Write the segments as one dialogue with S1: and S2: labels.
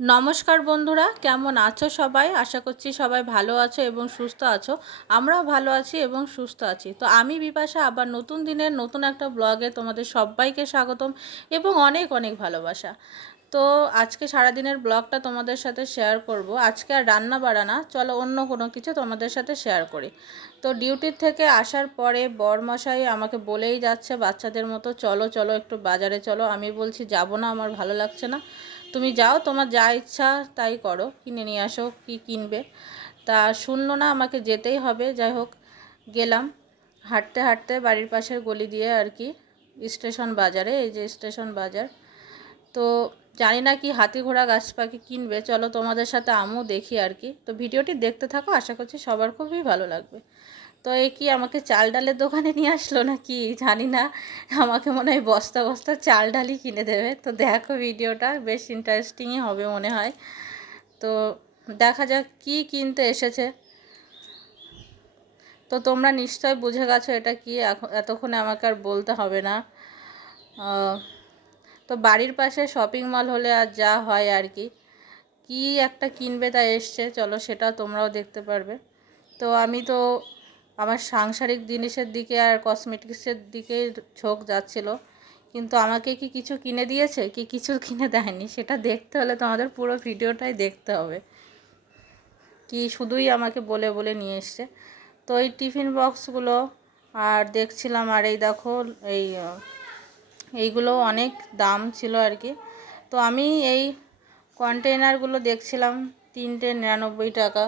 S1: নমস্কার বন্ধুরা, কেমন আছো সবাই? আশা করছি সবাই ভালো আছো এবং সুস্থ আছো। আমরাও ভালো আছি এবং সুস্থ আছি। তো আমি বিপাশা, আবার নতুন দিনের নতুন একটা ব্লগে তোমাদের সবাইকে স্বাগতম এবং অনেক অনেক ভালোবাসা। তো আজকে সারাদিনের ব্লগটা তোমাদের সাথে শেয়ার করব। আজকে আর রান্না বাড়ানা চলো অন্য কোনো কিছু তোমাদের সাথে শেয়ার করি। তো ডিউটির থেকে আসার পরে বরমশাই আমাকে বলেই যাচ্ছে, বাচ্চাদের মতো চলো চলো একটু বাজারে চলো। আমি বলছি, যাব না, আমার ভালো লাগছে না। তুমি যাও, তোমার যা ইচ্ছা তাই করো। কিনে নিয়ে আসো, কি কিনবে? তা শুনলো না, আমাকে যেতেই হবে। যাই হোক, গেলাম। হাঁটতে হাঁটতে বাড়ির পাশের গলি দিয়ে আর কি, স্টেশন বাজারে, এই যে স্টেশন বাজার। তো জানি না কি হাতি ঘোড়া, গাছ পাখি কিনবে। চলো তোমাদের সাথে আমিও দেখি আর কি। তো ভিডিওটি দেখতে থাকো, আশা করছি সবার খুবই ভালো লাগবে। তো এ কি আমাকে চাল ডালের দোকানে নিয়ে আসলো না কি জানি না। আমাকে মনে হয় বস্তা বস্তা চাল ডালই কিনে দেবে। তো দেখো ভিডিওটা, বেশ ইন্টারেস্টিংই হবে মনে হয়। তো দেখা যাক কি কিনতে এসেছে। তো তোমরা নিশ্চয় বুঝে গেছো এটা কি। এতক্ষণে আমাকে আর বলতে হবে না। তো বাড়ির পাশে শপিং মল হলে আর যা হয় আর কি। কি একটা কিনবে তা এসছে, চলো সেটা তোমরাও দেখতে পারবে। তো আমি তো আমার সাংসারিক জিনিসের দিকে আর কসমেটিক্সের দিকে ঝোঁক যাচ্ছিল। কিন্তু আমাকে কি কিছু কিনে দিয়েছে? কি কিছু কিনে দেয়নি? সেটা দেখতে হলে তোমাদের পুরো ভিডিওটাই দেখতে হবে। কি শুধুই আমাকে বলে বলে নিয়ে এসছে। তো এই টিফিন বক্সগুলো আর দেখছিলাম আর এই দেখো, এই এইগুলো অনেক দাম ছিল আর কি। তো আমি এই কন্টেনারগুলো দেখছিলাম, তিনটে নিরানব্বই টাকা।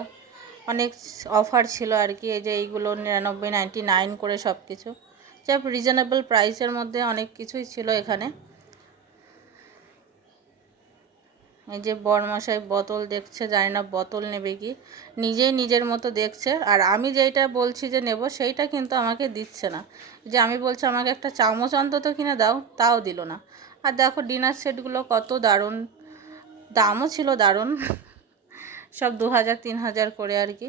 S1: অনেক অফার ছিল আর কি, এই যে এইগুলো নিরানব্বই, নাইনটি নাইন করে সব কিছু যা রিজনেবল প্রাইসের মধ্যে অনেক কিছুই ছিল এখানে। এই যে বরমশাই বোতল দেখছে, জানি না বোতল নেবে কি। নিজেই নিজের মতো দেখছে, আর আমি যেইটা বলছি যে নেব, সেইটা কিন্তু আমাকে দিচ্ছে না। যে আমি বলছি, আমাকে একটা চামচ অন্তত কিনে দাও তাও দিল না। আর দেখো ডিনার সেটগুলো কত দারুণ। দামও ছিল দারুণ। সব দু হাজার, তিন হাজার করে আর কি।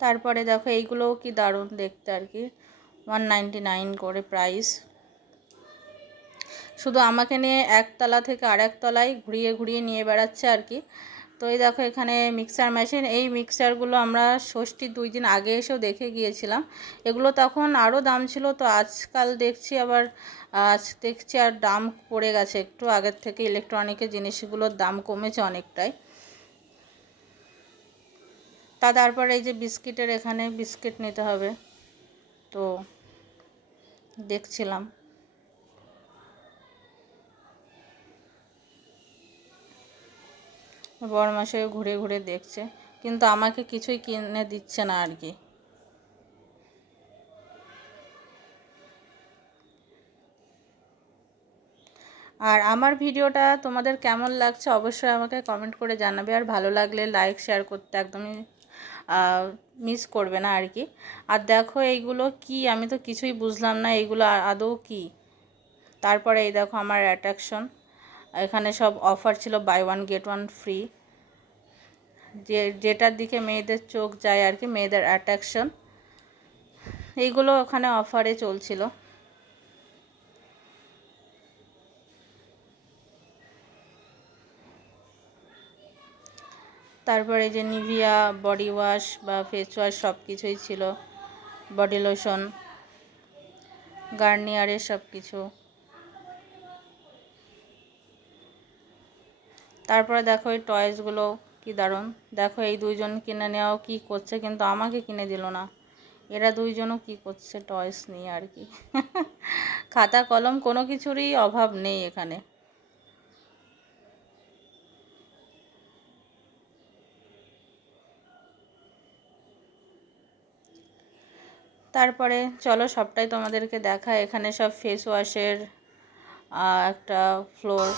S1: তারপরে দেখো এইগুলোও কি দারুণ দেখতে আর কি। ওয়ান নাইনটি নাইন করে প্রাইস শুধু আমাকে নিয়ে একতলা থেকে আরেক তলায় ঘুরিয়ে ঘুরিয়ে নিয়ে বেড়াচ্ছে আর কি। তো এই দেখো এখানে মিক্সার মেশিন এই মিক্সারগুলো আমরা ষষ্ঠীর দুই দিন আগে এসেও দেখে গিয়েছিলাম। এগুলো তখন আরও দাম ছিল, তো আজকাল দেখছি আবার, আজ দেখছি আর দাম পড়ে গেছে। একটু আগের থেকে ইলেকট্রনিকের জিনিসগুলোর দাম কমেছে অনেকটাই। তা তারপরে এই যে বিস্কিটের এখানে বিস্কিট নিতে হবে। তো দেখছিলাম। বড় মাসে ঘুরে ঘুরে দেখছে, কিন্তু আমাকে কিছুই কিনে দিচ্ছে না আর কি। আর আমার ভিডিওটা তোমাদের কেমন লাগছে অবশ্যই আমাকে কমেন্ট করে জানাবে, আর ভালো লাগলে লাইক শেয়ার করতে একদমই মিস করবে না আর কি। আর দেখো এইগুলো কি, আমি তো কিছুই বুঝলাম না, এইগুলো আদৌ কি? তারপরে এই দেখো আমার অ্যাট্রাকশন এখানে সব অফার ছিল buy one get one free যে, যেটার দিকে মেয়েদের চোখ যায় আর কি, মেয়েদের অ্যাট্রাকশন এইগুলো ওখানে অফারে চলছিল। তারপরে যে নিভিয়া বডি ওয়াশ বা ফেস ওয়াশ সব কিছুই ছিল। বডি লোশন গার্নিয়ারের সব কিছু তারপরে দেখো এই টয়েসগুলো কি দারুণ। দেখো এই দুইজন কিনে নেওয়াও কি করছে, কিন্তু আমাকে কিনে দিল না। এরা দুইজনও কি করছে টয়েস নিয়ে আর কি। খাতা, কলম কোনো কিছুরই অভাব নেই এখানে। তারপরে চলো সবটাই তোমাদেরকে দেখা এখানে সব ফেস ওয়াশের একটা ফ্লোর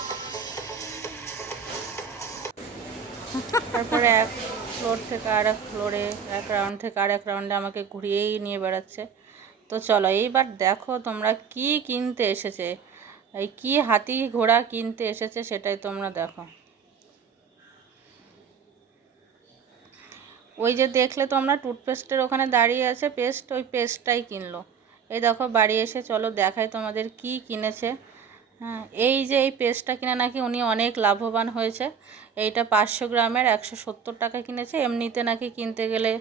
S1: তারপরে এক ফ্লোর থেকে আর এক ফ্লোরে এক রাউন্ড থেকে আর এক রাউন্ডে আমাকে ঘুরিয়েই নিয়ে বেড়াচ্ছে। তো চলো এইবার দেখো তোমরা কি কিনতে এসেছে। এই কি হাতি ঘোড়া কিনতে এসেছে সেটাই তোমরা দেখো। ওই যে দেখলে তোমরা টুথপেস্টের ওখানে দাঁড়িয়ে আছে পেস্ট ওই পেস্টটাই কিনলো। এই দেখো বাড়ি এসে চলো দেখাই তোমাদের কি কিনেছে। হ্যাঁ এই যে এই পেস্টটা কিনে নাকি উনি অনেক লাভবান হয়েছে। এইটা পাঁচশো গ্রামের একশো সত্তর টাকা কিনেছে, এমনিতে নাকি কিনতে গেলে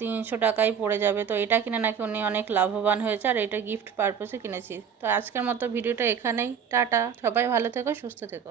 S1: তিনশো টাকাই পড়ে যাবে। তো এটা কিনে নাকি উনি অনেক লাভবান হয়েছে আর এটা গিফট পারপোসে কিনেছি। তো আজকের মতো ভিডিওটা এখানেই, টাটা। সবাই ভালো থেকো, সুস্থ থেকো।